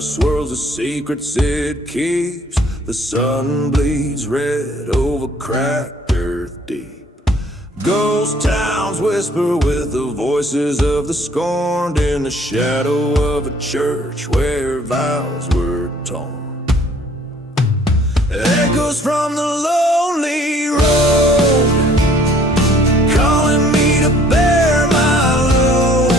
swirls of secrets it keeps. The sun bleeds red over cracked earth deep. Ghost towns whisper with the voices of the scorned in the shadow of a church where vows were torn. Echoes from the lonely road, calling me to bear my load.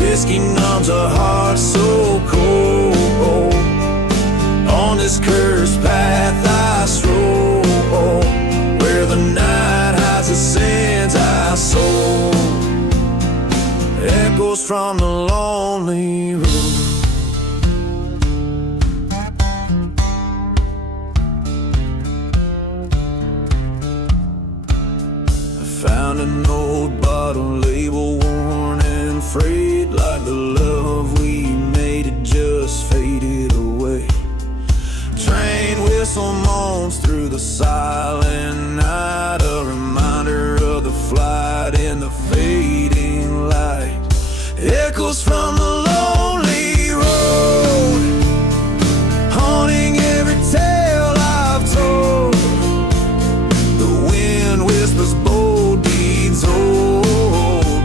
Whiskey numbs a heart so cold. On this cursed path I stroll, where the night hides the sins I sold. Echoes from the lonely road. Found an old bottle, label worn and frayed, like the love we made, it just faded away. Train whistle moans through the silent night, a reminder of the flight in the fading light. Echoes from the lonely road, haunting every tale I've told. The wind whispers bold deeds old,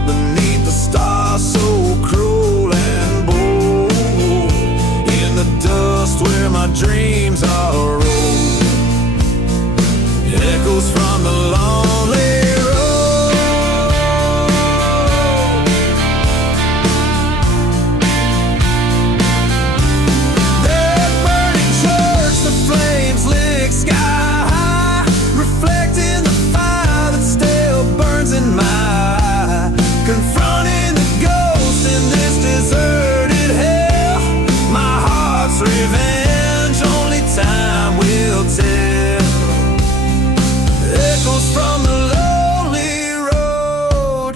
beneath the stars so cruel and bold. In the dust where my dreams are rolled. Echoes from the lonely road. That burning church, the flames lick sky high, reflecting the fire that still burns in my eye. Confronting the ghost in this deserted hell, my heart's revenge, only time will tell. Echoes from the lonely road,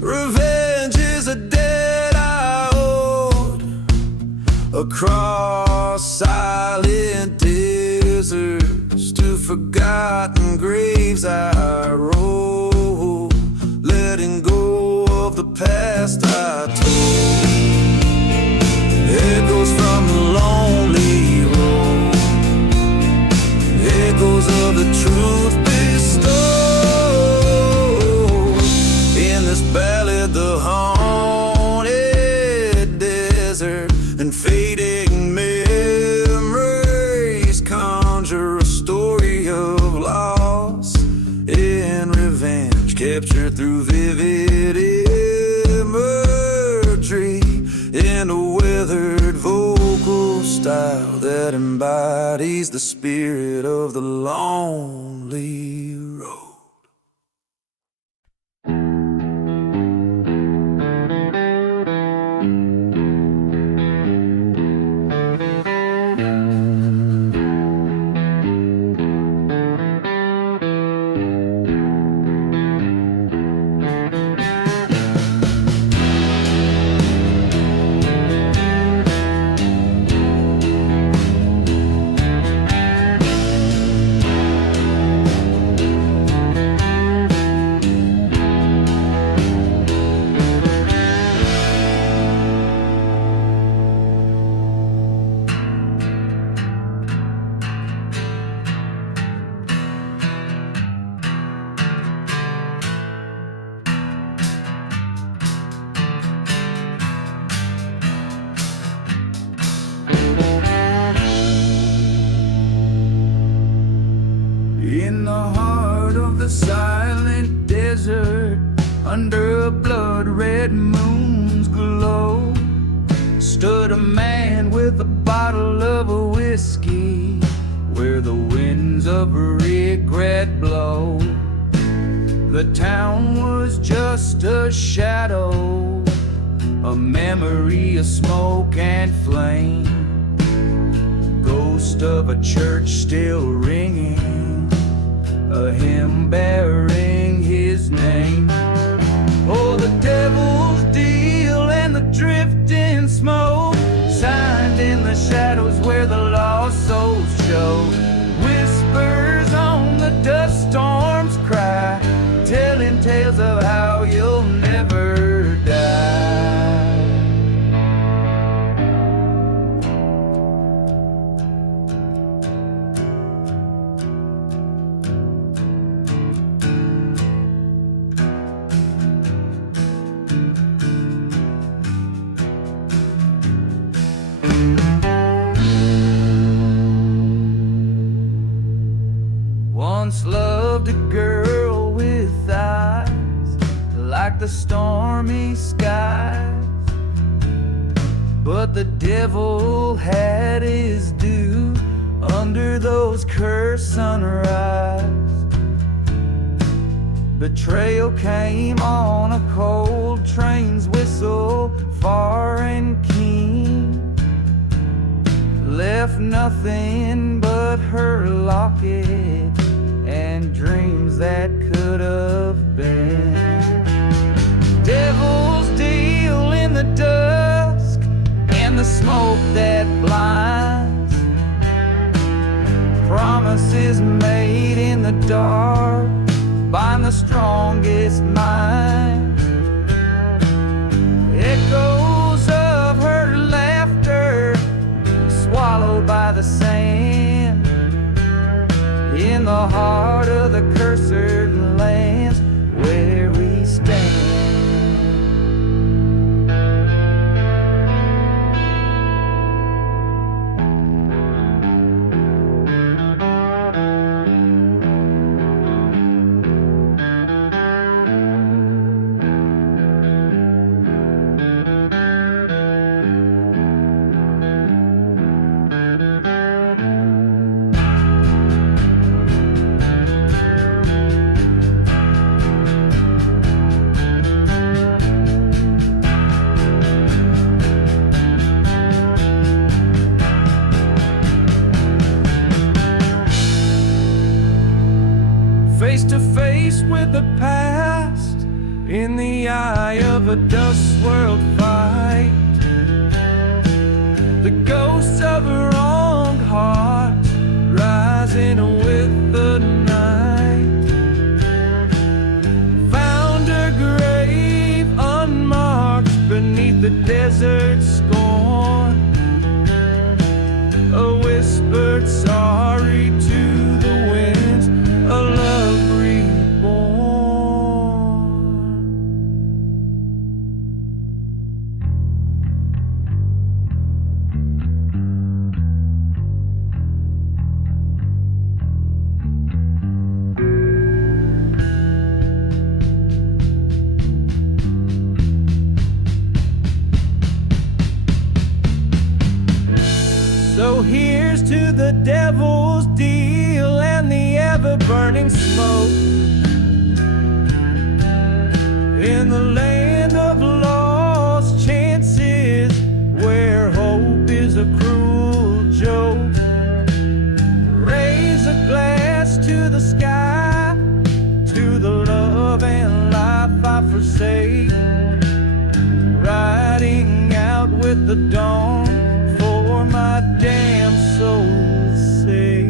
revenge is a debt I owed. Across silent deserts to forgotten graves I roll, letting go of the past I told. Echoes from the lonely road, echoes of the truth bestowed. In this ballad, the haunted desert and fading memories conjure a story of loss and revenge, captured through vivid imagery in a weathered vocal style that embodies the spirit of the lonely road. In the heart of the silent desert, under a blood-red moon's glow, stood a man with a bottle of a whiskey, where the winds of regret blow. The town was just a shadow, a memory of smoke and flame, ghost of a church still ringing, a hymn bearing his name. Oh, the devil's deal and the drifting smoke, signed in the shadows where the lost souls show. Whispers on the dust storms cry, telling tales of how you'll never die. once loved a girl with eyes like the stormy skies, but the devil had his due under those cursed sunrise. Betrayal came on a cold train's whistle, far and keen, left nothing but her locket and dreams that could have been. Devil's deal in the dusk and the smoke that blinds, promises made in the dark, bind the strongest mind. Echoes of her laughter swallowed by the sand, in the heart of the cursed lands where we stand. Face to face with the past, in the eye of a dust-swirled fight, the ghosts of her wrong heart rising with the night. Found her grave unmarked beneath the desert scorn, a whispered sorry to the winds, a love reborn. So here's to the devil's deal and the ever-burning smoke, in the land of lost chances where hope is a cruel joke. Raise a glass to the sky, to the love and life I forsake, riding out with the dawn for my damn soul's sake.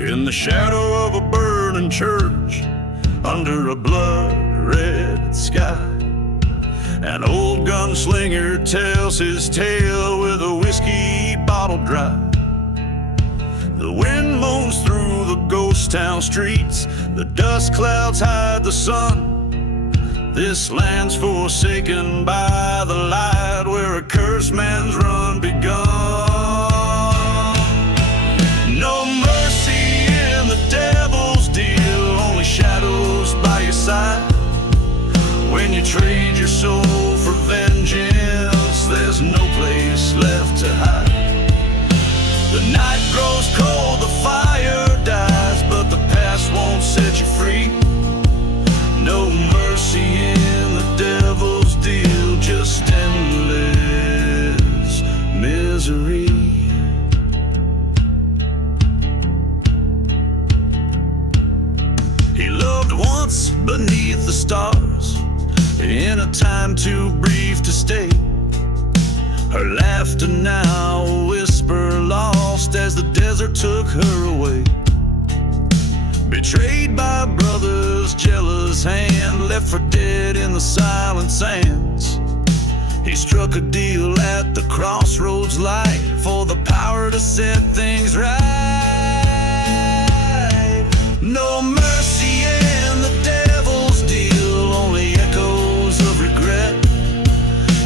In the shadow of a burning church, under a blood-red sky, an old gunslinger tells his tale with a whiskey bottle dry. The wind moans through the ghost town streets, the dust clouds hide the sun. This land's forsaken by the light, where a cursed man's run begun. No mercy in the devil's deal, only shadows by your side. When you trade your soul for vengeance, there's no place left to hide. The night grows cold, the fire dies, but the past won't set you free. No mercy in the devil's deal, just endless misery. beneath the stars, in a time too brief to stay. Her laughter now a whisper lost as the desert took her away. Betrayed by a brother's jealous hand, left for dead in the silent sands. He struck a deal at the crossroads light for the power to set things right. No mercy in the devil's deal, only echoes of regret.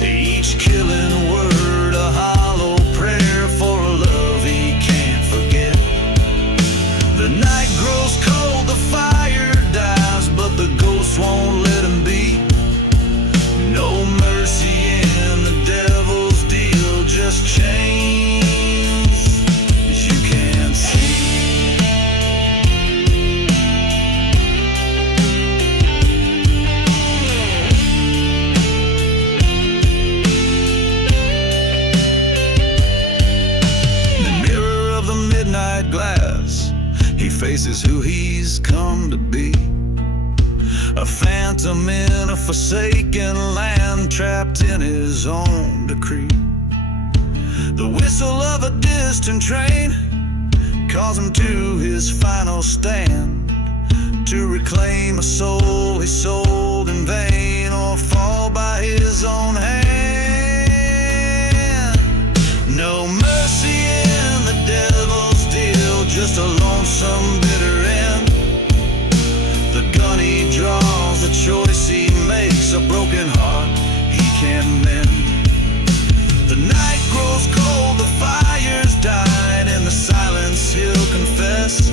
Each killing word a hollow prayer for a love he can't forget. The night grows cold, the fire dies, but the ghost won't let him be. No mercy in the devil's deal, just change as you can't see. Midnight glass, he faces who he's come to be. A phantom in a forsaken land, trapped in his own decree. The whistle of a distant train calls him to his final stand, to reclaim a soul he sold in vain, or fall by his own hand. No mercy in the devil's deal, just a lonesome bitter end. The gun he draws, the choice he makes, a broken heart he can't mend. The night grows cold, the fire's died, in the silence he'll confess.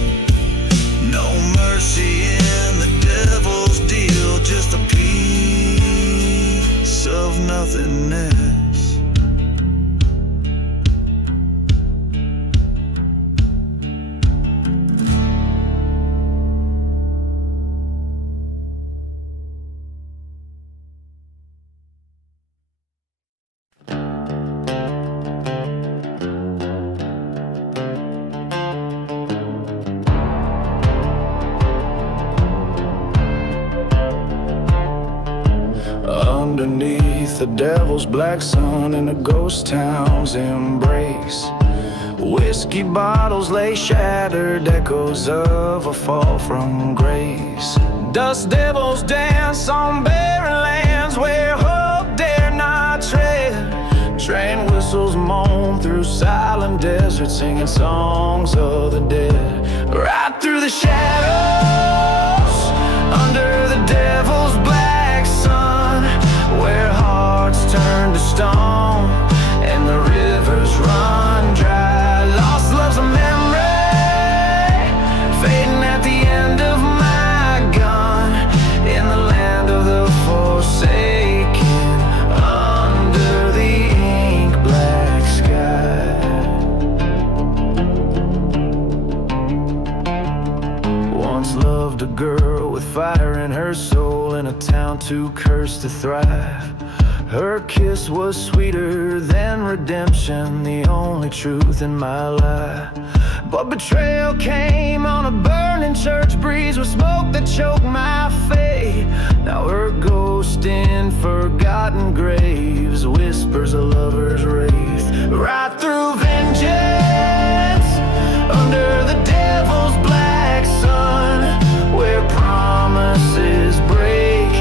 No mercy in the devil's deal, just a piece of nothingness. Underneath the devil's black sun in a ghost town's embrace, whiskey bottles lay shattered, echoes of a fall from grace. Dust devils dance on barren lands where hope dare not tread. Train whistles moan through silent deserts, singing songs of the dead. Right through the shadows, under the devil's black sun, where hearts turn to stone and the rivers run dry. Lost love's a memory, fading at the end of my gun, in the land of the forsaken, under the ink black sky. Once loved a girl with fire in her soul, in a town too cursed to thrive. Her kiss was sweeter than redemption, the only truth in my life. But betrayal came on a burning church breeze, with smoke that choked my faith. Now her ghost in forgotten graves whispers a lover's wraith. Right through vengeance, under the devil's black sun, where promises break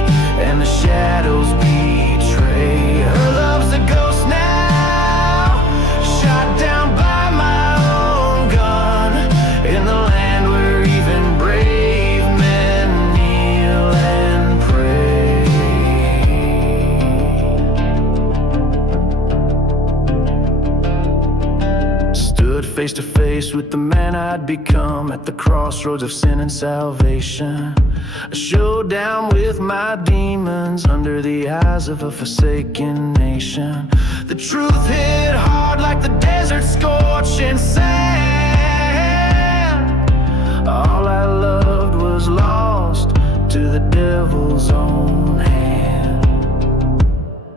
and the shadows betray. Her love's a ghost now, shot down by my own gun, in the land where even brave men kneel and pray. Stood face to face with the man I'd become, at the crossroads of sin and salvation. A showdown with my demons, under the eyes of a forsaken nation. The truth hit hard like the desert scorching sand. All I loved was lost to the devil's own hand.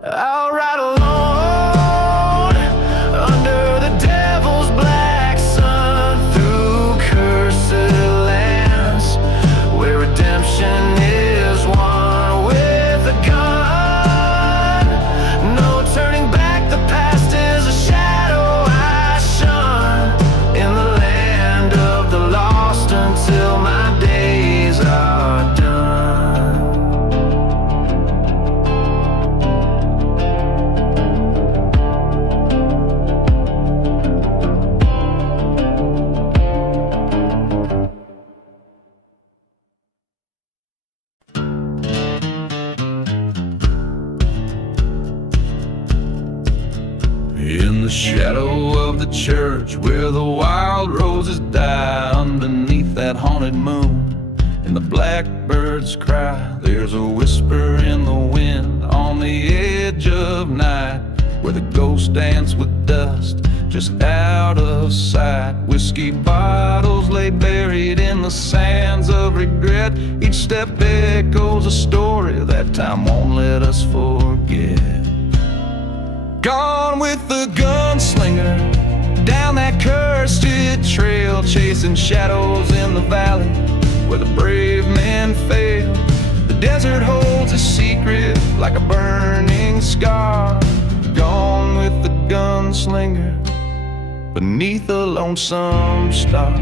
I'll ride alone under the devil's black sun, through cursed lands where redemption is wild roses die underneath that haunted moon. And the blackbirds cry, there's a whisper in the wind on the edge of night, where the ghosts dance with dust just out of sight. Whiskey bottles lay buried in the sands of regret. Each step echoes a story that time won't let us forget. Gone with the gunslinger down that cursed trail, chasing shadows in the valley where the brave men fail. The desert holds a secret like a burning scar. Gone with the gunslinger beneath a lonesome star.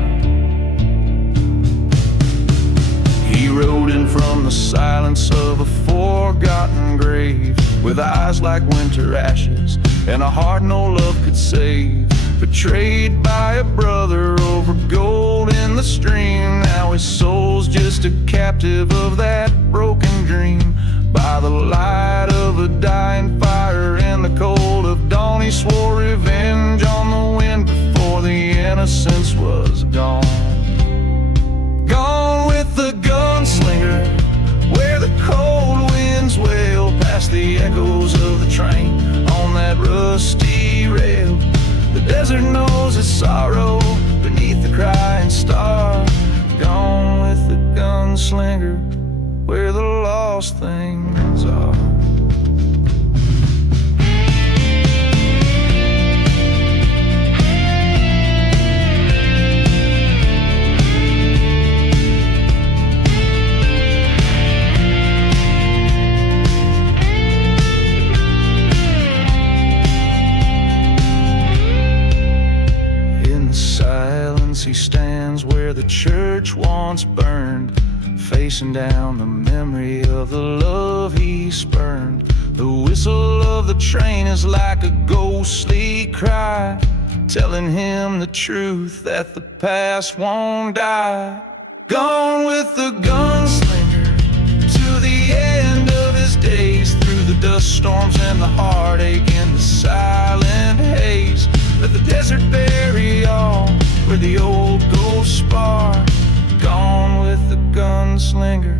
He rode in from the silence of a forgotten grave, with eyes like winter ashes and a heart no love could save. Betrayed by a brother over gold in the stream, now his soul's just a captive of that broken dream. By the light of a dying fire in the cold of dawn, he swore revenge on the wind before the innocence was gone. Gone with the gunslinger, where the cold winds wail past the echoes of the train on that rusty rail. The desert knows its sorrow beneath the crying star. Gone with the gunslinger, where the lost things are. He stands where the church once burned, facing down the memory of the love he spurned. The whistle of the train is like a ghostly cry, telling him the truth that the past won't die. Gone with the gunslinger to the end of his days, through the dust storms and the heartache and the silent haze. Let the desert bury all where the old ghosts spar. Gone with the gunslinger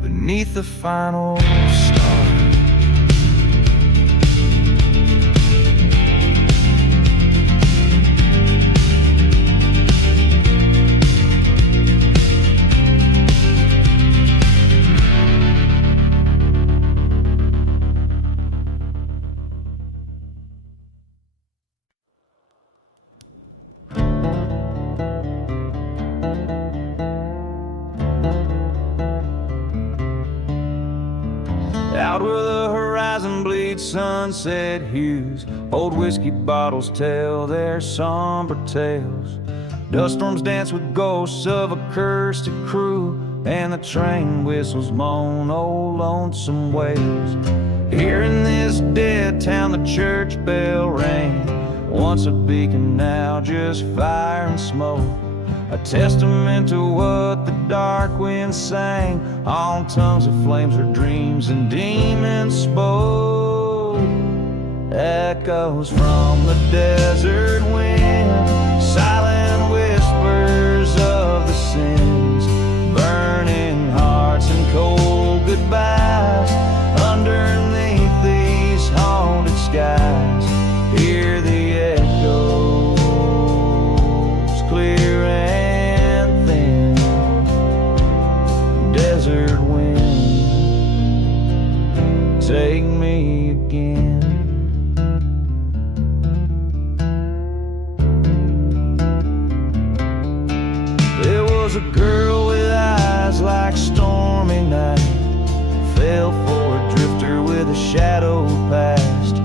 beneath the final star. Out where the horizon bleeds sunset hues, old whiskey bottles tell their somber tales. Dust storms dance with ghosts of a cursed crew, and the train whistles moan old lonesome wails. Here in this dead town the church bell rang, once a beacon, now just fire and smoke. A testament to what the dark wind sang, on tongues of flames her dreams and demons spoke. Echoes from the desert wind, silent whispers of the sins, burning hearts and cold goodbyes. Underneath these haunted skies, hear the echoes clear and thin. Desert wind, take me again. There was a girl with eyes like stormy night, fell for a drifter with a shadow past.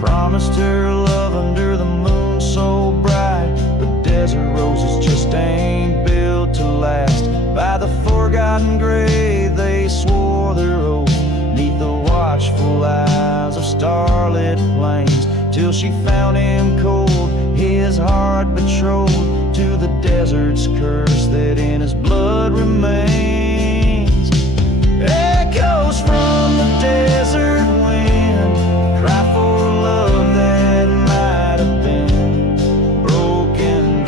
Promised her love under the moon so bright, but desert roses just ain't built to last. By the forgotten grave they swore their oath, neath the watchful eyes of starlit plains, till she found him cold, his heart betrothed to the desert's curse that in his blood remains. Echoes from the desert wind cry for love that might have been, broken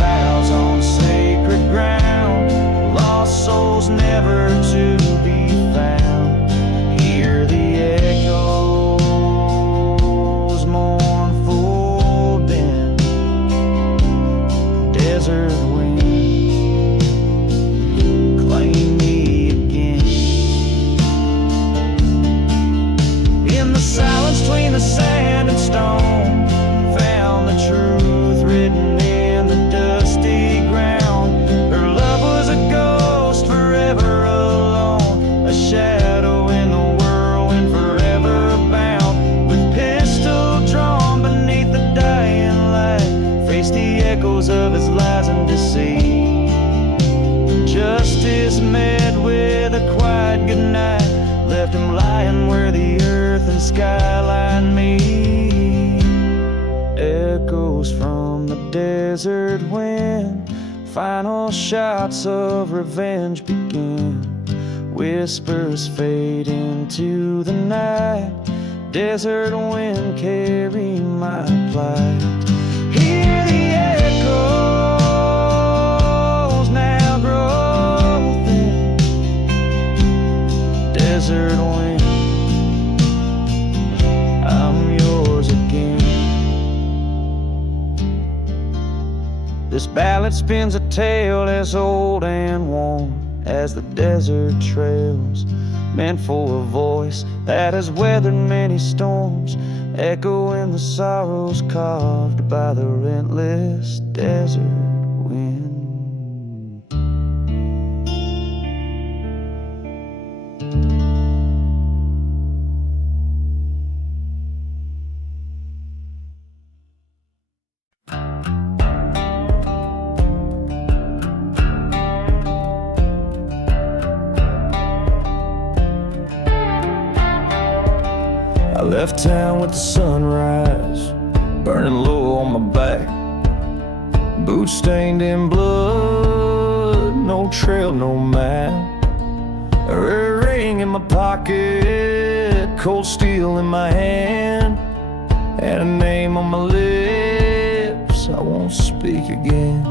desert wind, claim me again. In the silence between the sand and stone, found the truth written in the dusty ground. Her love was a ghost forever alone, a shadow in the whirlwind forever bound. With pistol drawn beneath the dying light, faced the echoes of his lies and deceit. Justice met with a quiet goodnight, left him lying where the earth and skyline meet. Echoes from the desert wind, final shots of revenge begin. Whispers fade into the night, desert wind carry my plight. Hear the echoes now grow thin, desert wind, I'm yours again. This ballad spins a tale as old and worn as the desert trails, meant for a voice that has weathered many storms, echoing the sorrows carved by the relentless desert wind. I left town with the sunrise burning low on my back, boots stained in blood, no trail, no map. A ring in my pocket, cold steel in my hand, and a name on my lips I won't speak again.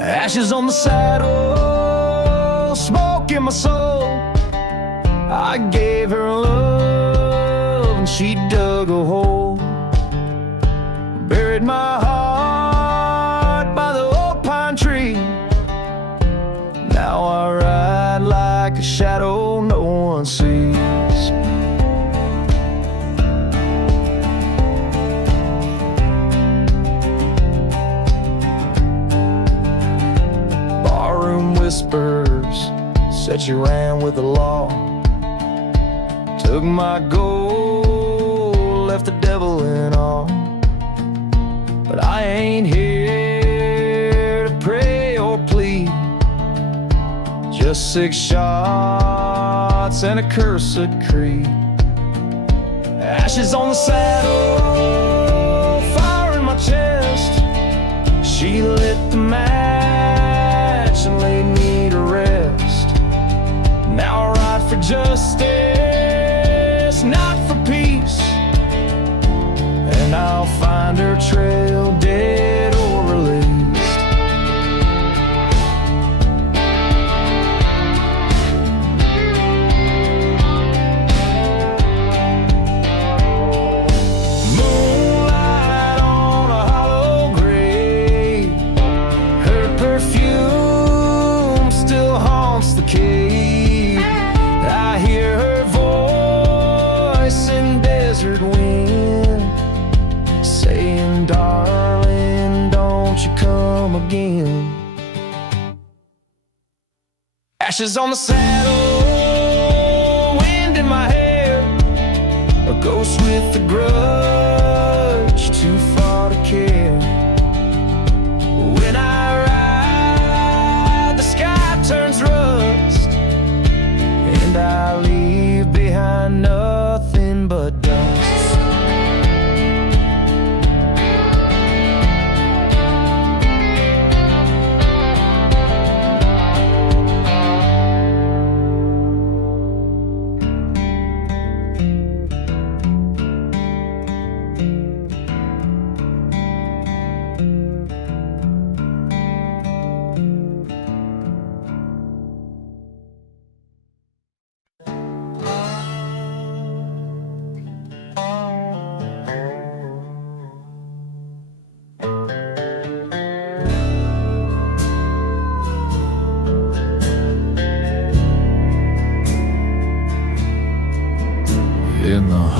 Ashes on the saddle, smoke in my soul. I gave her love and she dug a hole, buried my heart by the old pine tree. Now I ride like a shadow no one sees. Barroom whispers said you ran with the law, took my gold, left the devil in awe. But I ain't here to pray or plead, just 6 shots and a cursed creed. Ashes on the saddle, fire in my chest. She lit the match and laid me to rest. Now I ride for justice, not for peace, and I'll find her trail dead or released. Moonlight on a hollow grave, her perfume still haunts the cave. I hear her voice in desert wind, saying, darling, don't you come again. Ashes on the saddle, wind in my hair, a ghost with a grudge, too far to care. When I ride, the sky turns rust, and I leave behind nothing but dust.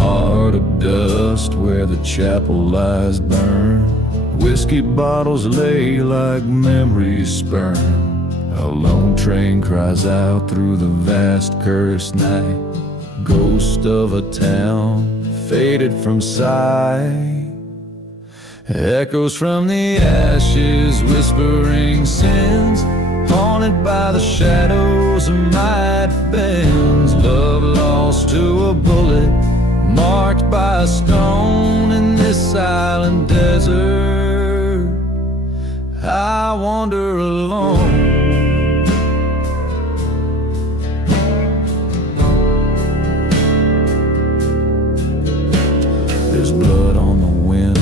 heart of dust where the chapel lies burned. Whiskey bottles lay like memories spurned. A lone train cries out through the vast cursed night. Ghost of a town faded from sight. Echoes from the ashes whispering sins, haunted by the shadows of might bends. Love lost to a bullet, marked by a stone in this silent desert. I wander alone. There's blood on the wind,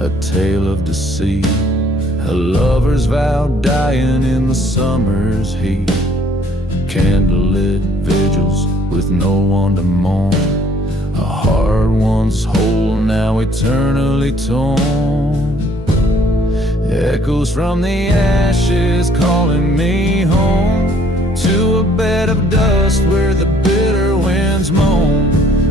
a tale of deceit, a lover's vow dying in the summer's heat. Candlelit vigils with no one to mourn, a heart once whole now eternally torn. Echoes from the ashes calling me home, to a bed of dust where the bitter winds moan.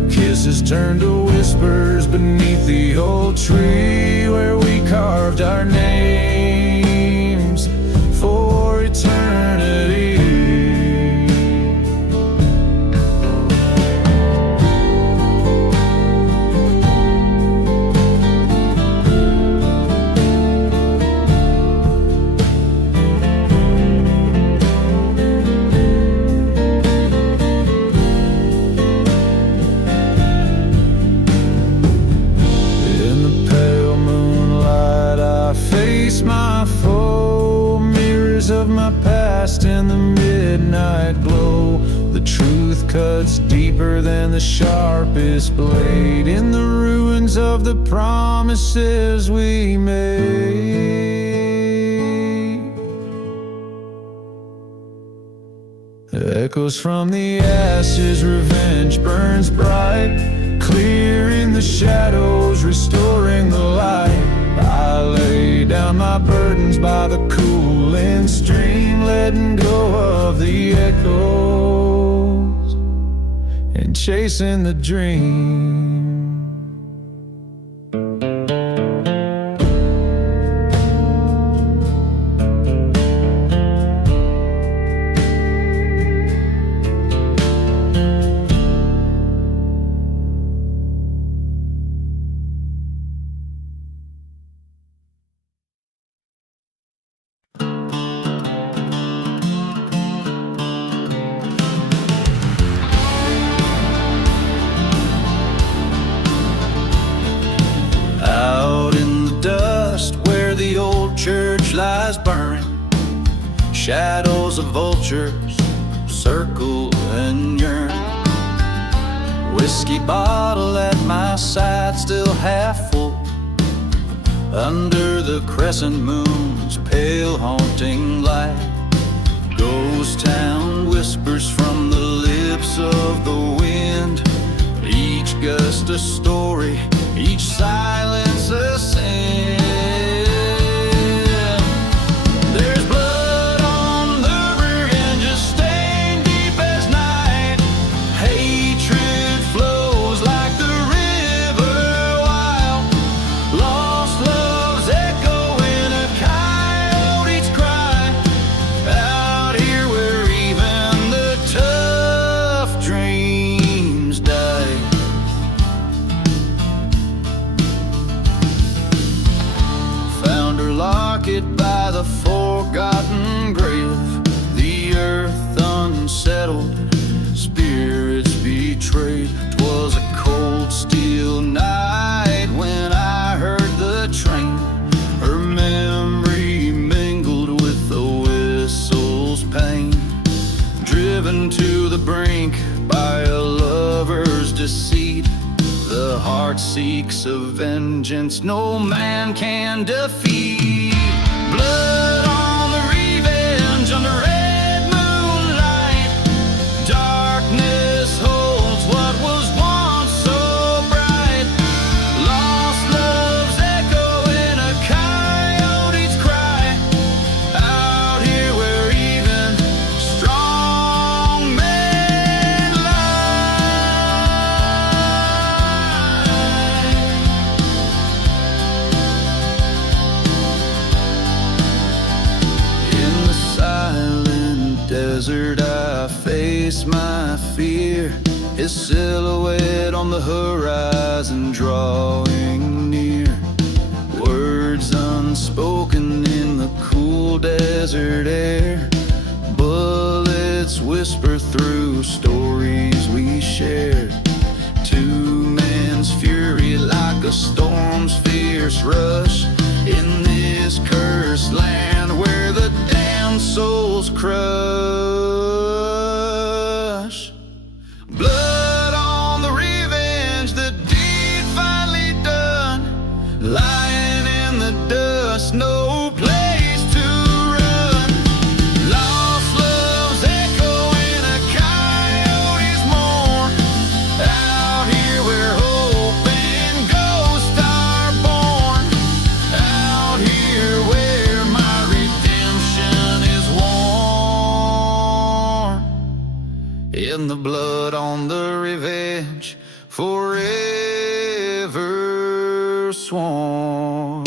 Kisses turn to whispers beneath the old tree where we carved our names for eternity. My foe, mirrors of my past in the midnight glow. The truth cuts deeper than the sharpest blade in the ruins of the promises we made. Echoes from the ashes, revenge burns bright, clearing the shadows, restoring the light. I lay down my burdens by the cooling stream, letting go of the echoes and chasing the dream. Lies burning, shadows of vultures circle and yearn. Whiskey bottle at my side, still half full, under the crescent moon's pale haunting light. Ghost town whispers from the lips of the wind, each gust a story, each silence a sin. By the forgotten grave, the earth unsettled, spirits betrayed. 'Twas a cold steel night when I heard the train. Her memory mingled with the whistle's pain, driven to the brink by a lover's deceit. The heart seeks a vengeance no man can defeat. Blood on the revenge under red moonlight. Darkness holds what was once so bright. Lost love's echo in a coyote's cry. Out here where even strong men lie. desert I face my fear, his silhouette on the horizon drawing near. Words unspoken in the cool desert air, bullets whisper through stories we shared. Two men's fury like a storm's fierce rush in this cursed land where the damned souls crush. Blood on the revenge, the deed finally done, lying in the dust, no place to run. Lost love's echo in a coyote's mourn, out here where hope and ghosts are born, out here where my redemption is worn. In the blood on the revenge, forever sworn.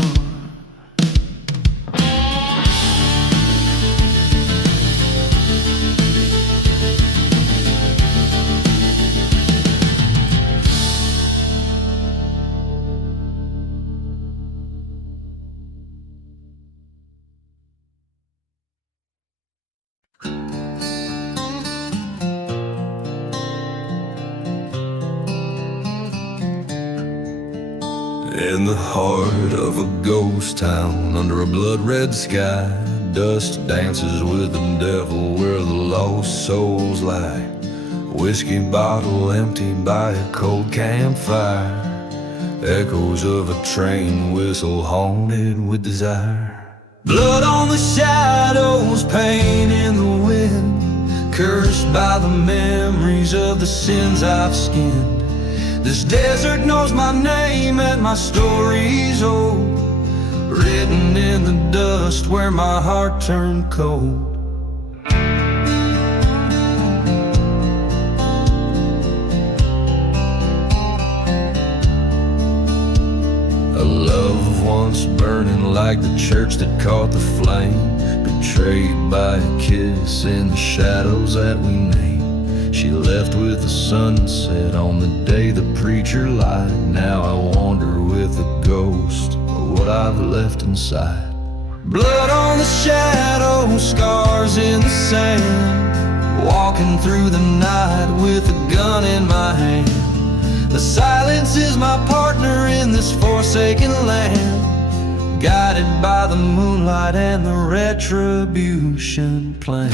In the heart of a ghost town, under a blood-red sky, dust dances with the devil where the lost souls lie. Whiskey bottle emptied by a cold campfire, echoes of a train whistle haunted with desire. Blood on the shadows, pain in the wind, cursed by the memories of the sins I've skinned. This desert knows my name and my story's old, written in the dust where my heart turned cold. A love once burning like the church that caught the flame, betrayed by a kiss in the shadows that we named. She left with the sunset on the day the preacher lied. Now I wander with the ghost of what I've left inside. Blood on the shadows, scars in the sand, walking through the night with a gun in my hand. The silence is my partner in this forsaken land, guided by the moonlight and the retribution plan.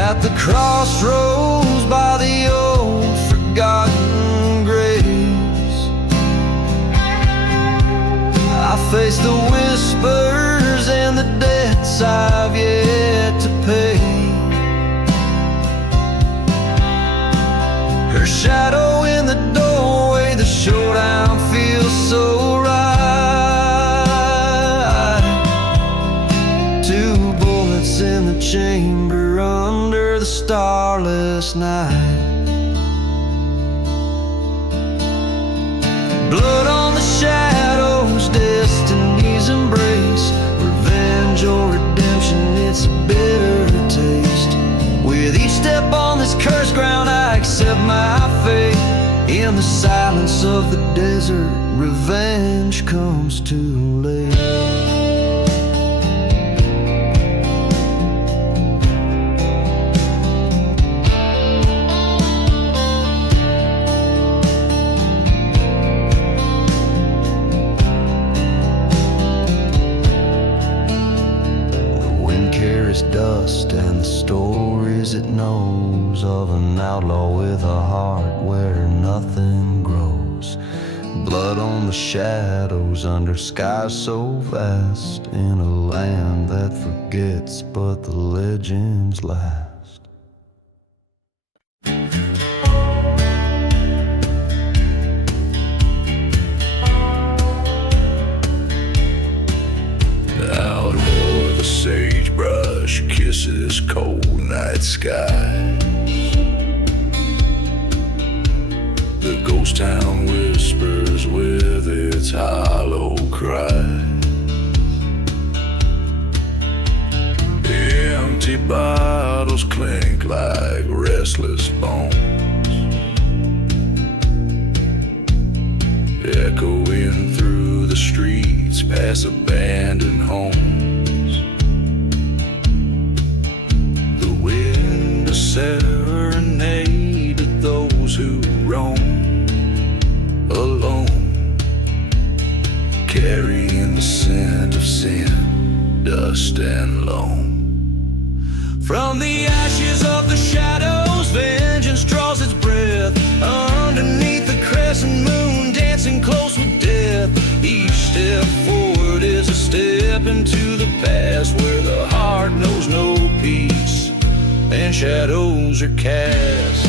At the crossroads by the old forgotten graves, I face the whispers and the debts I've yet to pay. Her shadow in the doorway, the showdown feels so right. Two bullets in the chamber under the starless night. Blood on the shadows, destiny's embrace, revenge or redemption, it's a bitter taste. With each step on this cursed ground, I accept my fate. In the silence of the desert, revenge comes too late. Dust and the stories it knows of an outlaw with a heart where nothing grows. Blood on the shadows under skies so vast, in a land that forgets but the legends last. Out o'er the sagebrush kisses cold night skies. The ghost town whispers with its high like restless bones, echoing through the streets past abandoned homes. The wind a serenade to those who roam alone, carrying the scent of sin, dust and loam. From the ashes of the shadows, vengeance draws its breath. Underneath the crescent moon, dancing close with death. Each step forward is a step into the past, where the heart knows no peace and shadows are cast.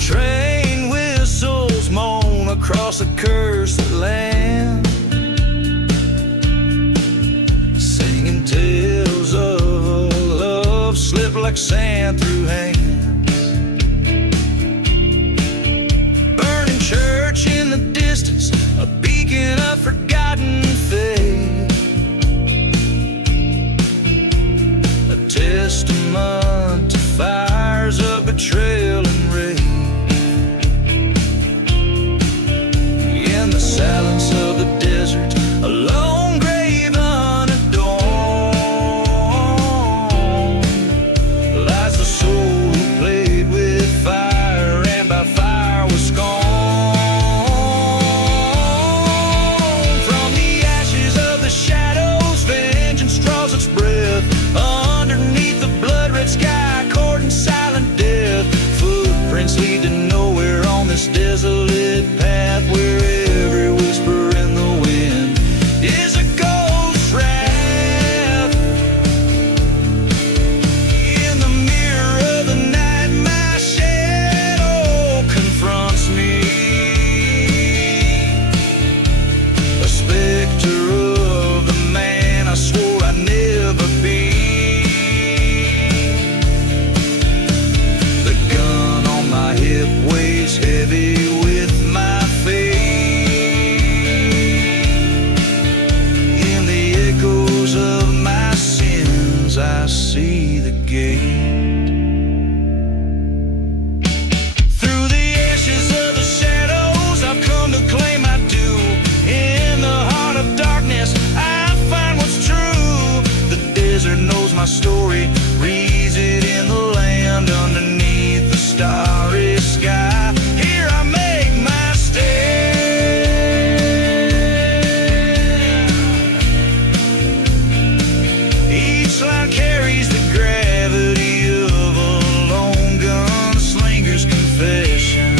Train whistles moan across a cursed land, singing tales of a love slip like sand through hands. Burning church in the distance, a beacon of forgotten faith, a testament to fires of betrayal and rage. In the silence of the desert, a lone grave unadorned, lies the soul who played with fire and by fire was scorned. From the ashes of the shadows, vengeance draws its breath. Underneath the blood-red sky, courting silent death. Footprints lead to nowhere on this desolate path, where every whisper in the wind is a ghost wrath. In the mirror of the night, my shadow confronts me, a specter of the man I swore I'd never be. The gun on my hip weighs heavy with my fate. In the echoes of my sins, I see the gate. Through the ashes of the shadows, I've come to claim my due. In the heart of darkness, I find what's true. The desert knows my story, reads it in the land underneath the starry sky. Here I make my stand. Each line carries the gravity of a lone gunslinger's confession,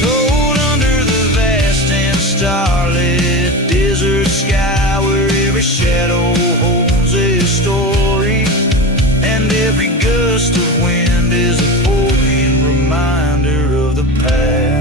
told under the vast and starlit desert sky, where every shadow holds a story, and every gust of wind is a poignant reminder of the past.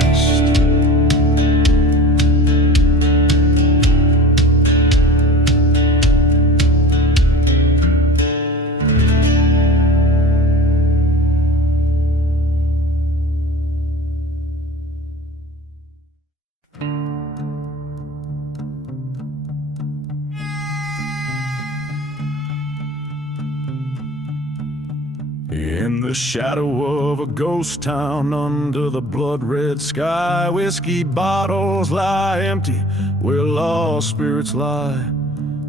In the shadow of a ghost town, under the blood-red sky, whiskey bottles lie empty where lost spirits lie.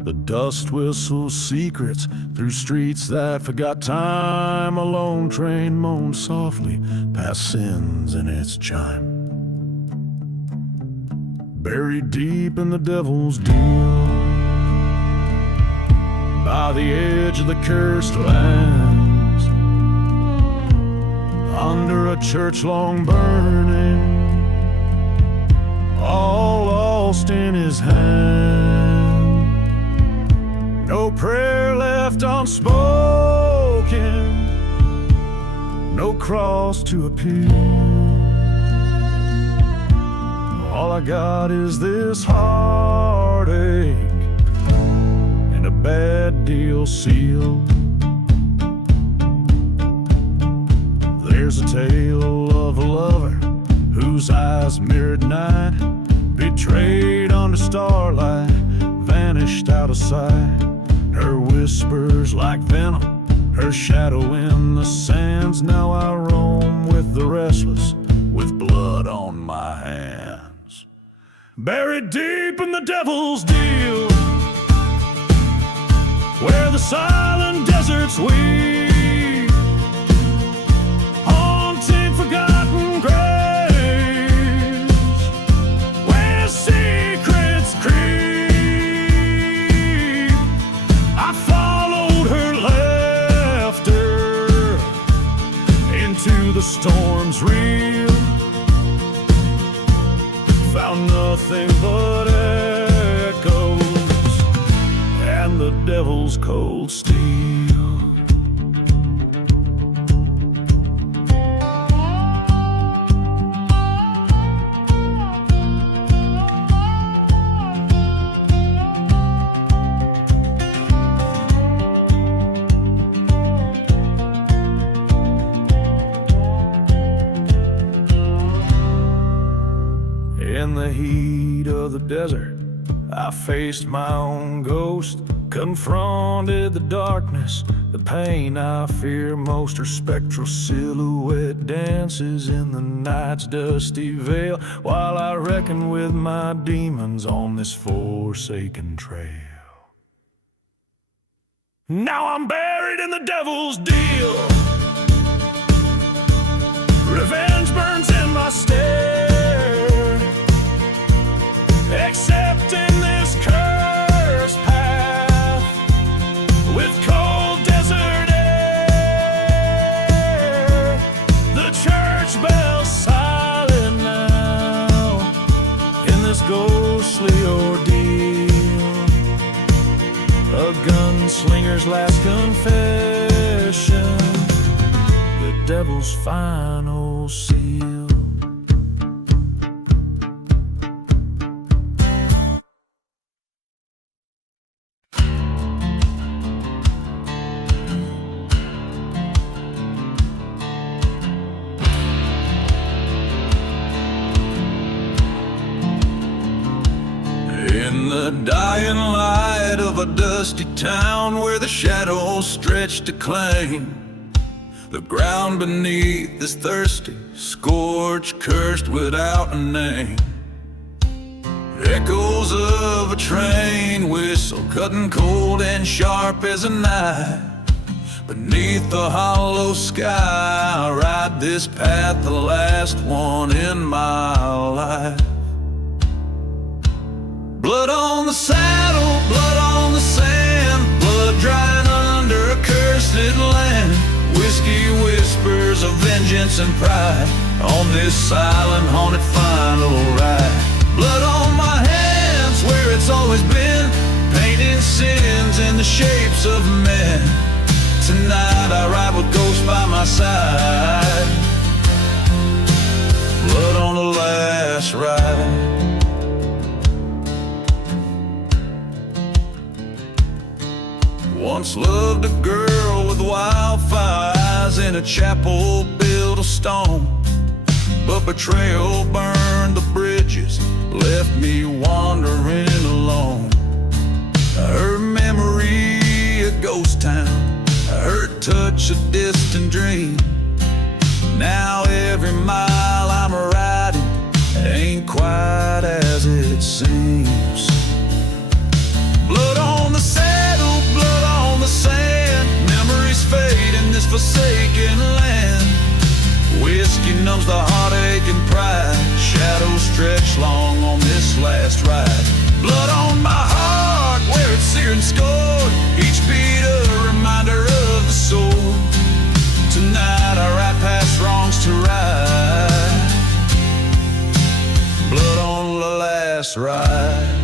The dust whistles secrets through streets that forgot time. A lone train moans softly past sins in its chime. Buried deep in the devil's deal, by the edge of the cursed lands, under a church long burning, all lost in his hand. No prayer left unspoken, no cross to appeal. All I got is this heartache and a bad deal sealed. There's a tale of a lover whose eyes mirrored night, betrayed under starlight, vanished out of sight. her whispers like venom, her shadow in the sands. Now I roam with the restless, with blood on my hands. Buried deep in the devil's deal, where the silent deserts weep, haunting forgotten graves, where secrets creep. I followed her laughter into the storm's reel, found nothing but echoes and the devil's cold steel. In the heat of the desert, I faced my own ghost, confronted the darkness, the pain I fear most. Her spectral silhouette dances in the night's dusty veil, while I reckon with my demons on this forsaken trail. Now I'm buried in the devil's deal, revenge burns in my stare, accepting this cursed path with cold desert air. The church bell's silent now in this ghostly ordeal, a gunslinger's last confession, the devil's final seal. In the dying light of a dusty town where the shadows stretch to claim the ground beneath is thirsty, scorched, cursed without a name. Echoes of a train whistle, cutting cold and sharp as a knife. Beneath the hollow sky, I ride this path, the last one in my life. Blood on the saddle, blood on the sand, blood drying under a cursed land. Whiskey whispers of vengeance and pride on this silent, haunted final ride. Blood on my hands where it's always been, painting sins in the shapes of men. Tonight I ride with ghosts by my side. Blood on the last ride. Once loved a girl with wildfire eyes in a chapel built of stone, but betrayal burned the bridges, left me wandering alone. Her memory a ghost town, her touch a distant dream. Now every mile I'm riding ain't quite as it seems. Blood on the saddle, blood on the sand, memories fade in this forsaken land. Whiskey numbs the heartache and pride, shadows stretch long on this last ride. Blood on my heart where it's seared and scored, each beat a reminder of the soul. Tonight I ride past wrongs to right, blood on the last ride.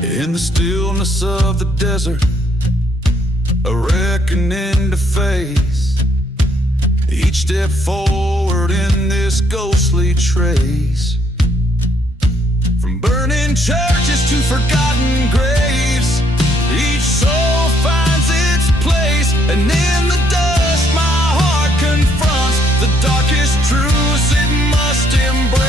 In the stillness of the desert, a reckoning to face, each step forward in this ghostly trace. From burning churches to forgotten graves, each soul finds its place, and in the dust my heart confronts the darkest truths it must embrace.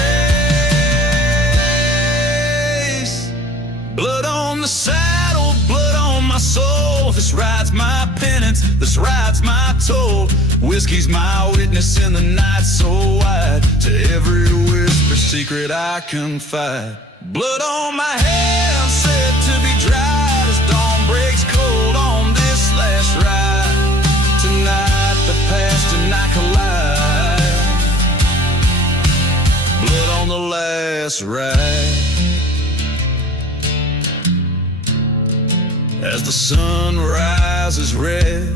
my penance, this ride's my toll. Whiskey's my witness in the night so wide. To every whisper secret I confide. Blood on my hands set to be dried as dawn breaks cold on this last ride. Tonight the past and I collide. Blood on the last ride. As the sun rises red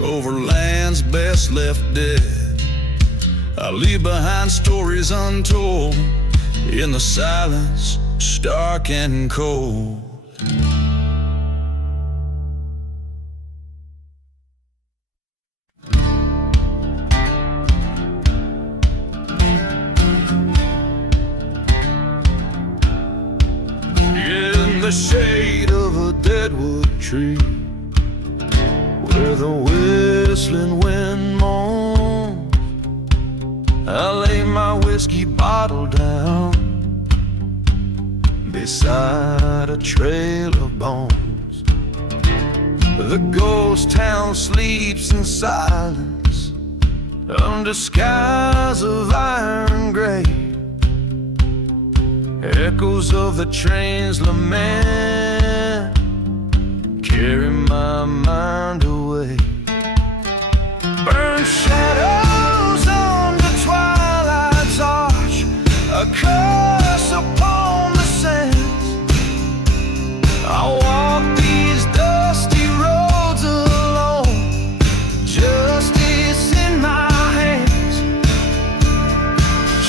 over lands best left dead, I leave behind stories untold in the silence, stark and cold. In the shade of a deadwood tree, where the whistling wind moans, I lay my whiskey bottle down beside a trail of bones. The ghost town sleeps in silence under skies of iron gray. Echoes of the train's lament carry my mind away. Burn shadows under twilight's arch, a curse upon the sands. I walk these dusty roads alone, justice in my hands.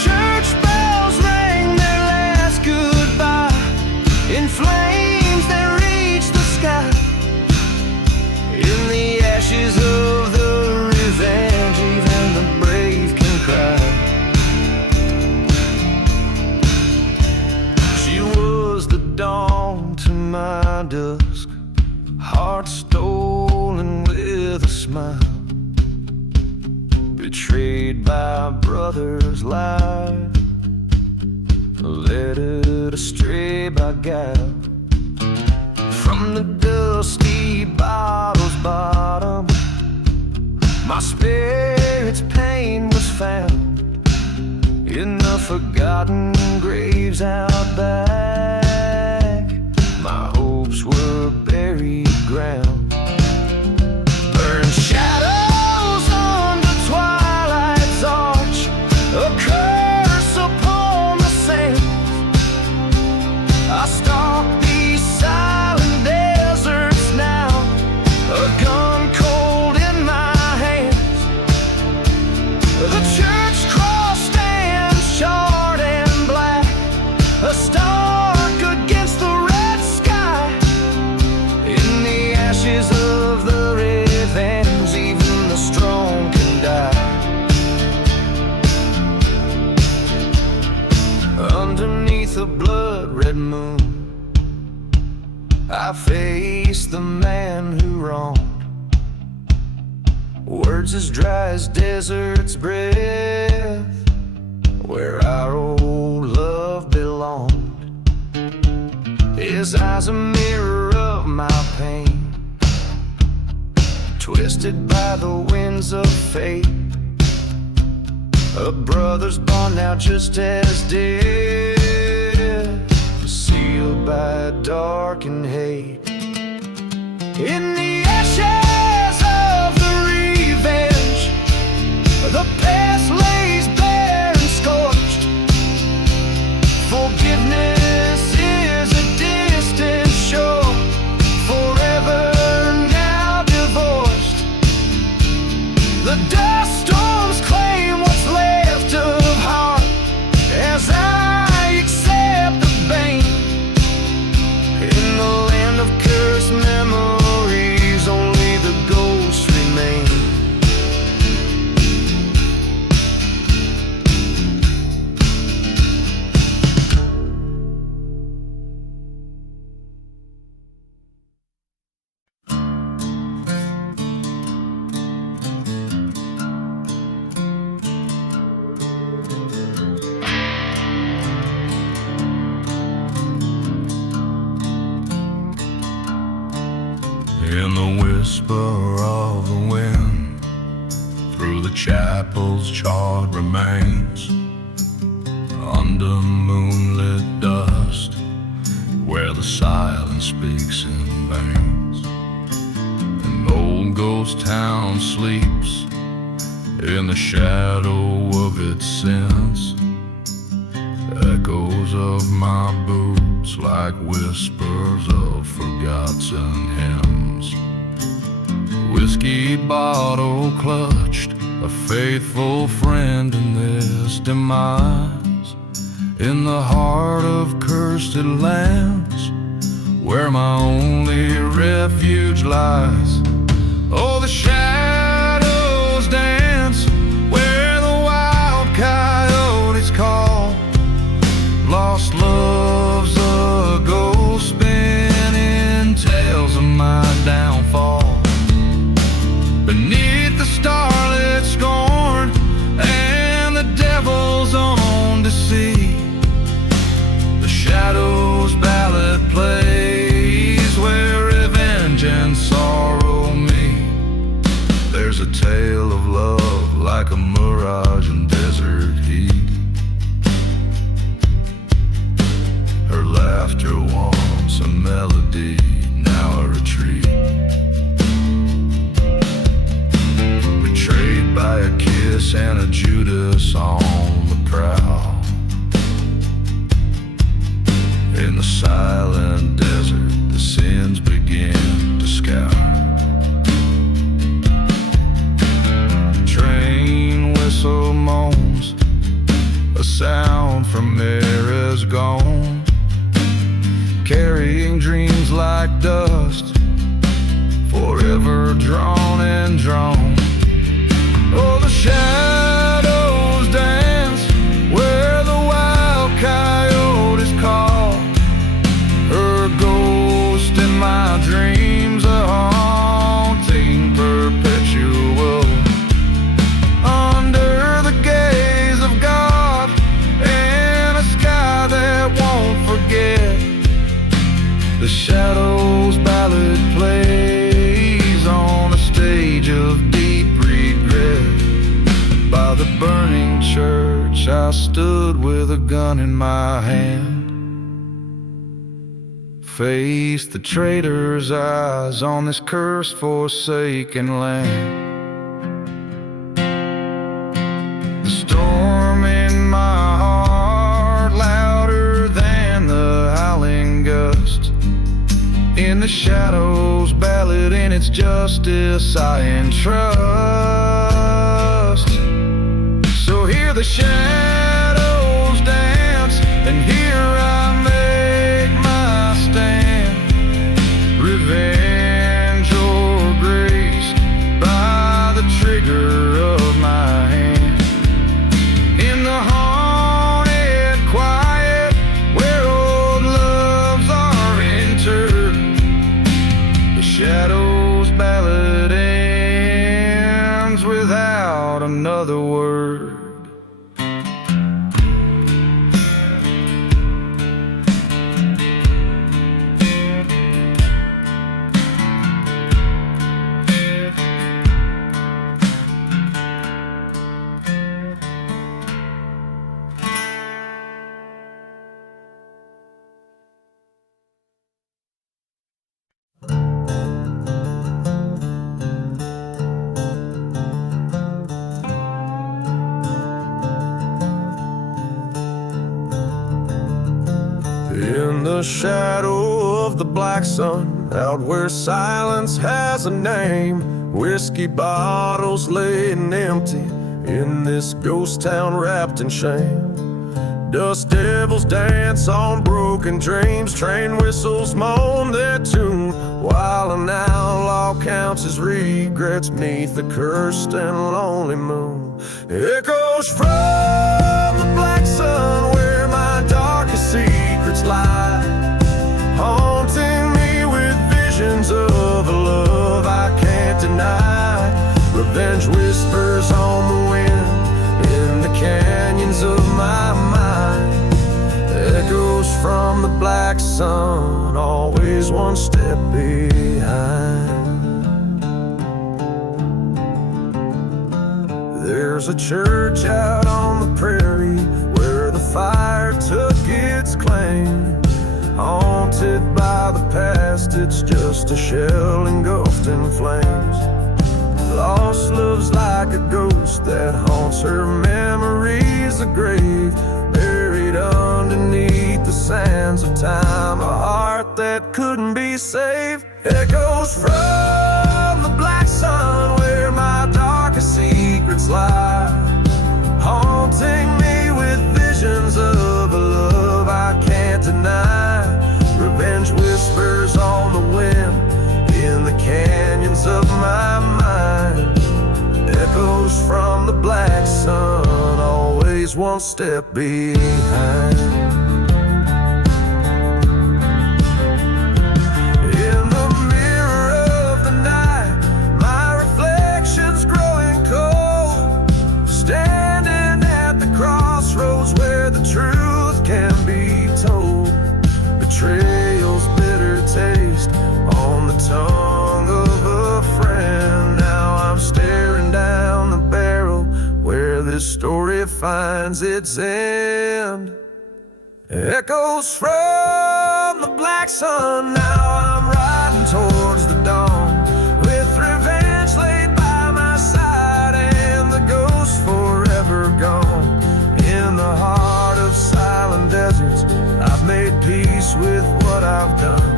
Church bells ring their last goodbye in flames that reach the sky. In the ashes of the revenge, even the brave can cry. She was the dawn to my dusk, heart stolen with a smile, betrayed by a brother's lie, led astray by guile. From the dusty bottle's bottom, my spirit's pain was found in the forgotten graves out back. My hopes were buried ground. Burn shadows under twilight's arch, a curse upon the sands. I stalk these silent deserts now, a gun cold in my hands. The church cross stands charred and black, a stark against the red sky. In the ashes of the revenge, even the strong can die. Underneath a blood-red moon, I face the man who wronged. Words as dry as desert's breath, where our old love belonged. His eyes a mirror of my pain, twisted by the winds of fate. A brother's bond now just as dead, sealed by darkened hate. In the ashes of the revenge, the past lays bare and scorched. Forgiveness is a distant shore, forever now divorced. The dust storms claim what's left of heart, as I accept the bane. In the land of cursed memories, only the ghosts remain. In the whisper of the wind through the chapel's charred remains, under moonlit dust, where the silence speaks in veins. An old ghost town sleeps in the shadow of its sins. Echoes of my boots like whispers of forgotten hymns. Whiskey bottle clutched, a faithful friend in this demise, in the heart of cursed lands, where my only refuge lies. Oh, the shadows dance where the wild coyotes call. Lost love's a ghost spinning tales of my downfall. Beneath the starlit scorn and the devil's own deceit, the shadows ballad plays where revenge and sorrow meet. There's a tale of love like a mirage in desert heat. Her laughter once a melody, now a retreat. Betrayed by a kiss and a Judas on the prowl. In the silent desert, the sins begin to scour. Train whistle moans, a sound from there is gone, carrying dreams like dust, forever drawn and drawn. Oh, the shadows dance where the wild coyotes call. Her ghost in my dreams, a haunting perpetual. Under the gaze of God and a sky that won't forget, the shadows ballad plays on a stage of deep regret. By the burning church I stood with a gun in my hand, faced the traitor's eyes on this cursed forsaken land. The storm in my heart louder than the howling gust. In the shadows ballad in its justice I entrust. So hear the shadows dance, and here I make my stand. Revenge or grace by the trigger of my hand. In the haunted quiet where old loves are interred, the shadows ballad ends without another word. In the shadow of the black sun, out where silence has a name, whiskey bottles laying empty in this ghost town wrapped in shame. Dust devils dance on broken dreams, train whistles moan their tune, while an outlaw counts his regrets neath the cursed and lonely moon. Echoes from the black sun where my darkest secrets lie, haunting me with visions of a love I can't deny. Revenge whispers on the wind in the canyons of my mind. Echoes from the black sun, always one step behind. There's a church out on the prairie where the fire took its claim. Haunted by the past, it's just a shell engulfed in flames. Lost love's like a ghost that haunts her memories, a grave buried underneath the sands of time. A heart that couldn't be saved. Echoes from the black sun where my darkest secrets lie, haunting me with visions of a love I can't deny. Revenge whispers on the wind in the canyons of my mind. Echoes from the black sun, always one step behind. In the mirror of the night, my reflection's growing cold, standing at the crossroads where the truth can be told. Betrayal's bitter taste on the tongue of a friend. Now I'm staring down the barrel where this story finds its end. Echoes from the black sun, now I'm riding towards the dawn, with revenge laid by my side and the ghost forever gone. In the heart of silent deserts, I've made peace with what I've done.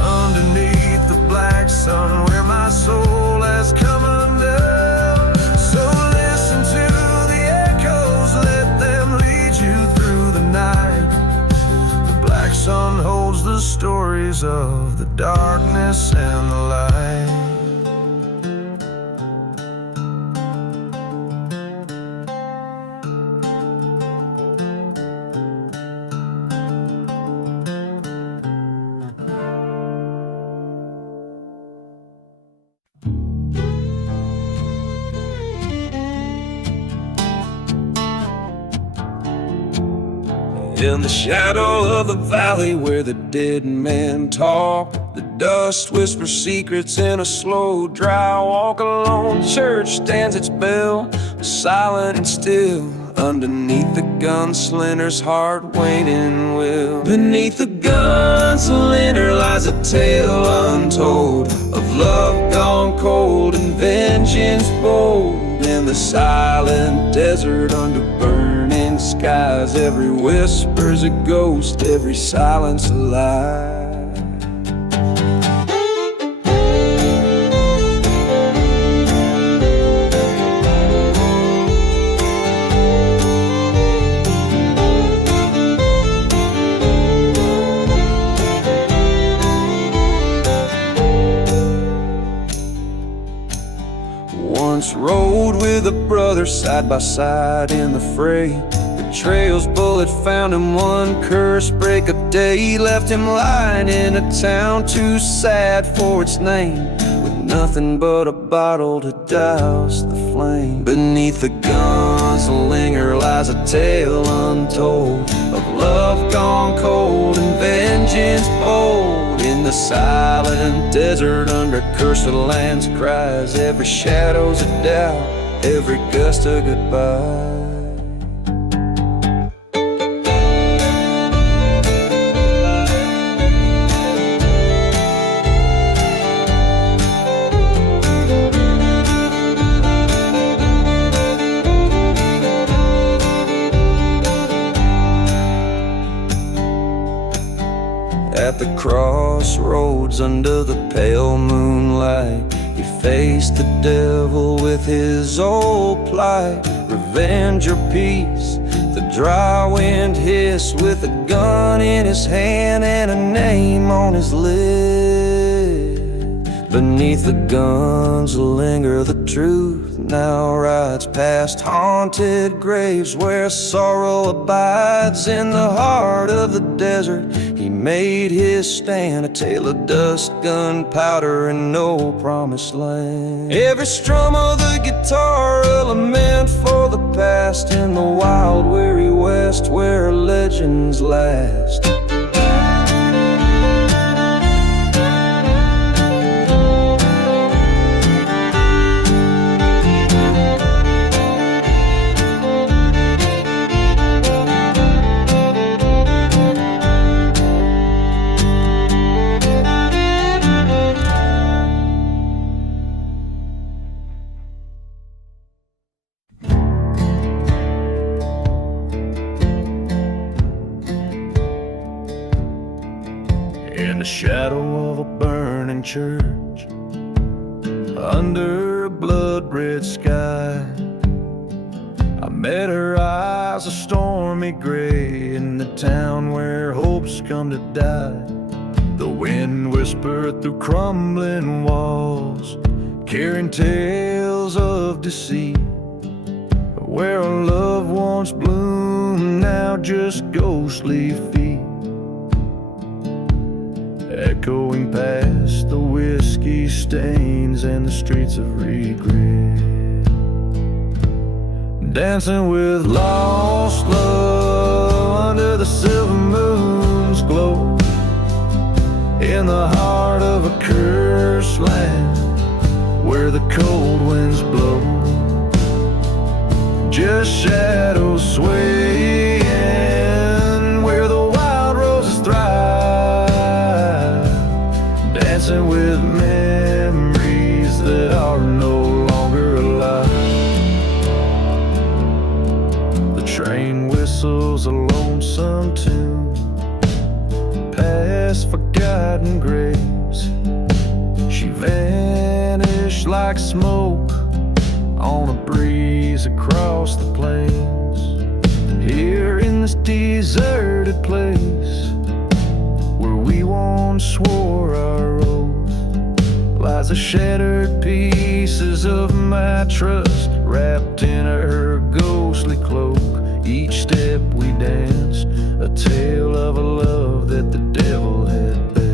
Underneath the black sun where my soul has come undone. So listen to the echoes, let them lead you through the night. The black sun holds the stories of the darkness and the light. In the shadow of the valley where the dead men talk, the dust whispers secrets in a slow, dry walk alone. Church stands its bell, silent and still, underneath the gunslinger's heart waiting will. Beneath the gunslinger lies a tale untold of love gone cold and vengeance bold. In the silent desert under burning skies, every whisper's a ghost, every silence a lie. Once rode with a brother side by side in the fray. Betrayal's bullet found him one cursed break of day. He left him lying in a town too sad for its name, with nothing but a bottle to douse the flame. Beneath the gunslinger lies a tale untold of love gone cold and vengeance bold. In the silent desert under cursed lands cries, every shadow's a doubt, every gust a goodbye. At the crossroads under the pale moonlight, he faced the devil with his old plight. Revenge or peace, the dry wind hiss, with a gun in his hand and a name on his lip. Beneath the gunslinger the truth now rides past haunted graves where sorrow abides. In the heart of the desert he made his stand, a tale of dust, gunpowder, and no promised land. Every strum of the guitar a lament for the past, in the wild weary west where legends last. shadow of a burning church, under a blood-red sky. I met her eyes a stormy gray in the town where hopes come to die. The wind whispered through crumbling walls, carrying tales of deceit. Where a love once bloomed, now just ghostly feet, echoing past the whiskey stains and the streets of regret. Dancing with lost love under the silver moon's glow, in the heart of a cursed land where the cold winds blow. Just shadows swaying where the wild roses thrive, dancing with memories that are no longer alive. The train whistles a lonesome tune past forgotten graves. She vanished like smoke on a breeze across the plains. Here in this deserted place where we once swore our oath, lies the shattered pieces of my trust, wrapped in her ghostly cloak. Each step we dance, a tale of a love that the devil had bet.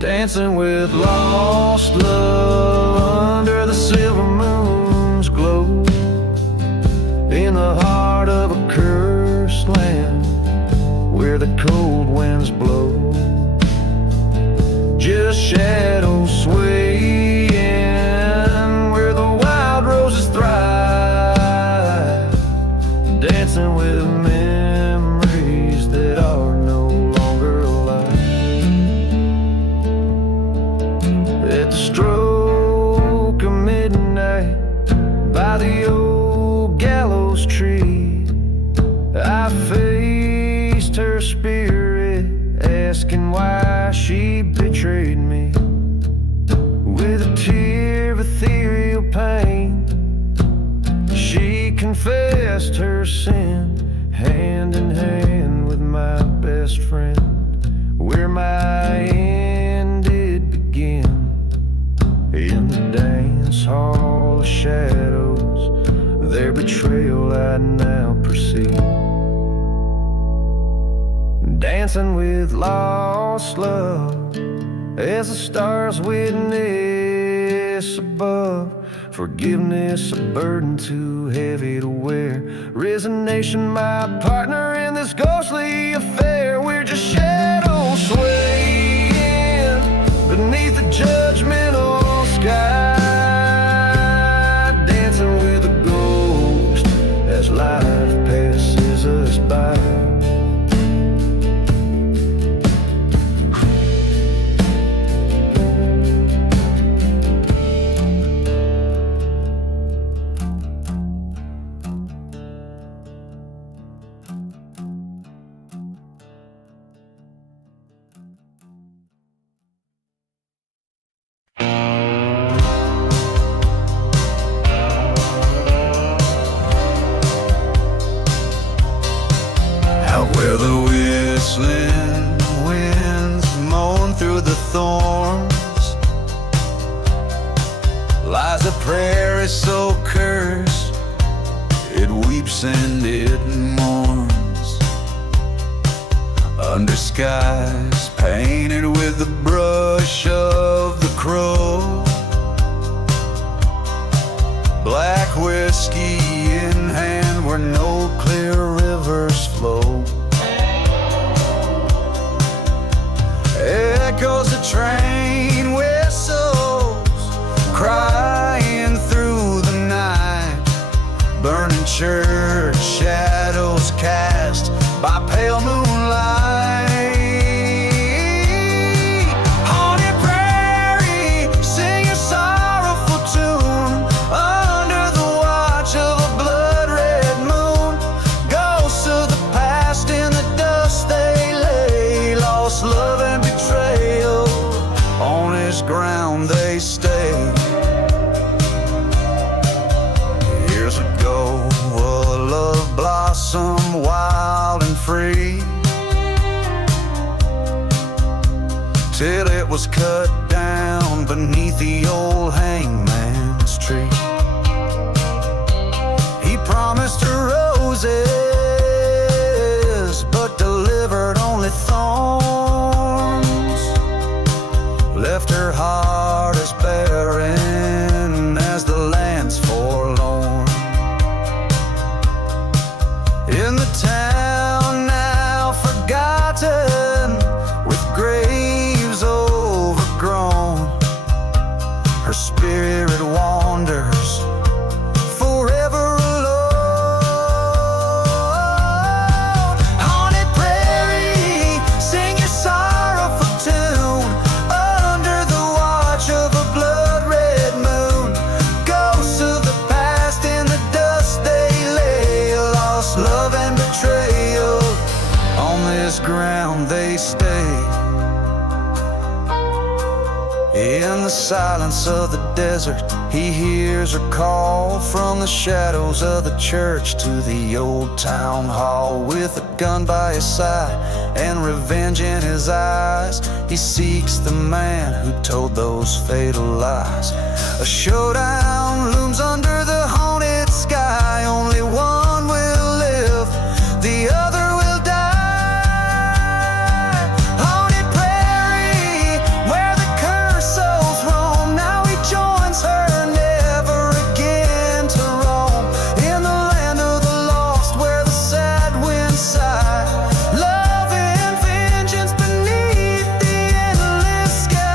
Dancing with lost love under the silver moon's glow, in the heart of a cursed land where the cold winds blow. Just shadows swaying where the wild roses thrive, dancing with memories that are no longer alive. At the stroke of midnight by the old gallows tree, I faced her spirit, asking why she betrayed me. With a tear of ethereal pain, she confessed her sin, hand in hand with my best friend, where my end did begin. In the dance hall of shadows, their betrayal I now perceive. Dancing with lost love as the stars witness above. Forgiveness a burden too heavy to wear. Resignation my partner in this ghostly affair. We're just shadows swaying beneath the judgmental sky, dancing with a ghost as life passes us by. Where the whistling winds moan through the thorns, lies a prairie so cursed, it weeps and it mourns. Under skies painted with the brush of the crow, black whiskey in hand where no clear rivers flow. Echoes the train whistles, crying through the night. Burning church shadows cast by pale moonlight. Haunted prayer this ground they stay. Years ago, a love blossomed wild and free, till it was cut down beneath the old hangman's tree. He promised her roses, but delivered only thorns, left her heart as barren as the land's forlorn. In the town now forgotten, with graves overgrown, her spirit wanders forever alone. Haunted prairie, sing your sorrowful tune under the watch of a blood-red moon. Ghosts of the past in the dust they lay, lost love and betrayal, on this ground they stay. In the silence of the desert, he hears her call from the shadows of the church to the old town hall. With a gun by his side and revenge in his eyes, he seeks the man who told those fatal lies. A showdown looms under the haunted sky. Only one will live, the other will die. Haunted prairie, where the cursed souls roam, now he joins her, never again to roam. In the land of the lost, where the sad winds sigh, love and vengeance beneath the endless sky.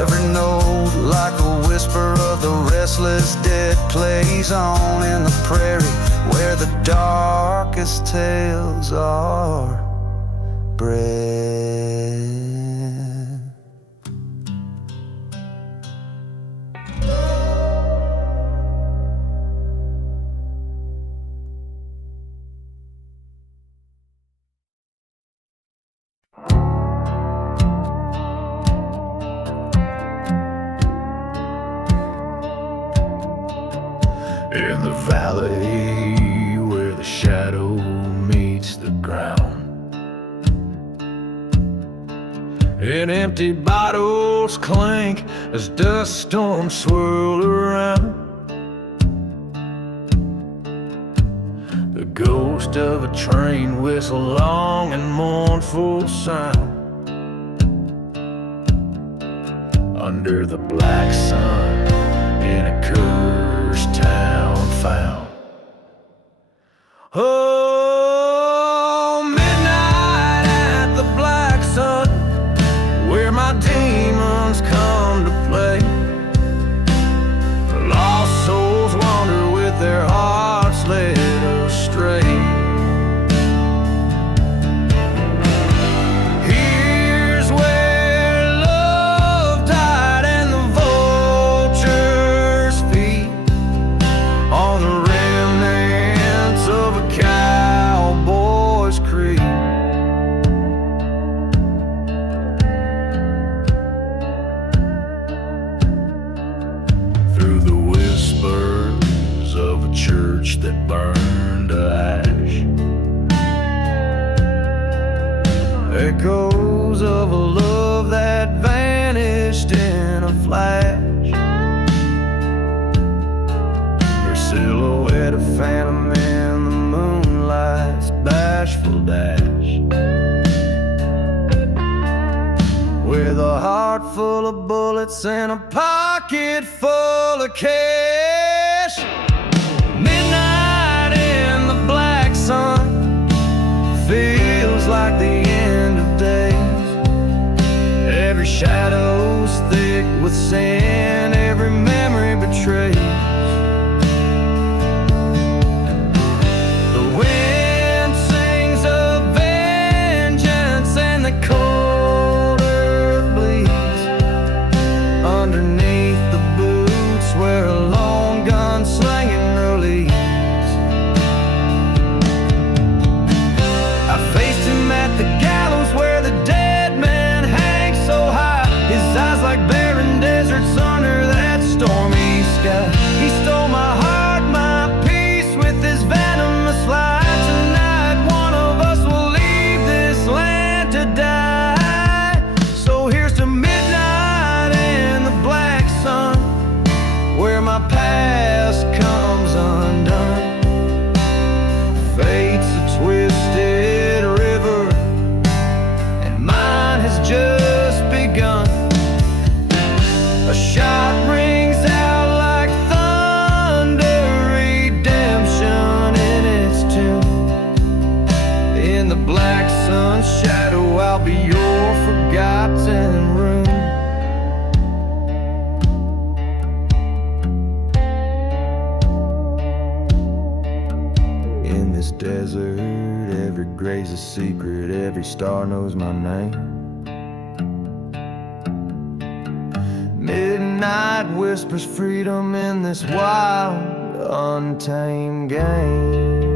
Every note like a whisper of the restless dead plays on in the prairie, where the darkest tales are bred. In the valley where the shadow meets the ground, and empty bottles clink as dust storms swirl around. The ghost of a train whistle, long and mournful sound, under the black sun in a cursed town found. Oh, midnight at the black sun, where my demons come to play. Lost souls wander with their hearts led astray. Here's where love died and the vultures feed on the remnants of a cowboy's creed. Through the whispers of a church that burned to ash, echoes of a love that vanished in a flash. Her silhouette a phantom in the moonlight's bashful dash, with a heart full of bullets and a pocket full of cash. Midnight in the black sun feels like the end of days. Every shadow's thick with sin, every memory betrays. The wind sings of vengeance and the cold earth bleeds underneath the boots where a long gun slinging relieves. this desert. Every grave's a secret, every star knows my name. Midnight whispers freedom in this wild, untamed game.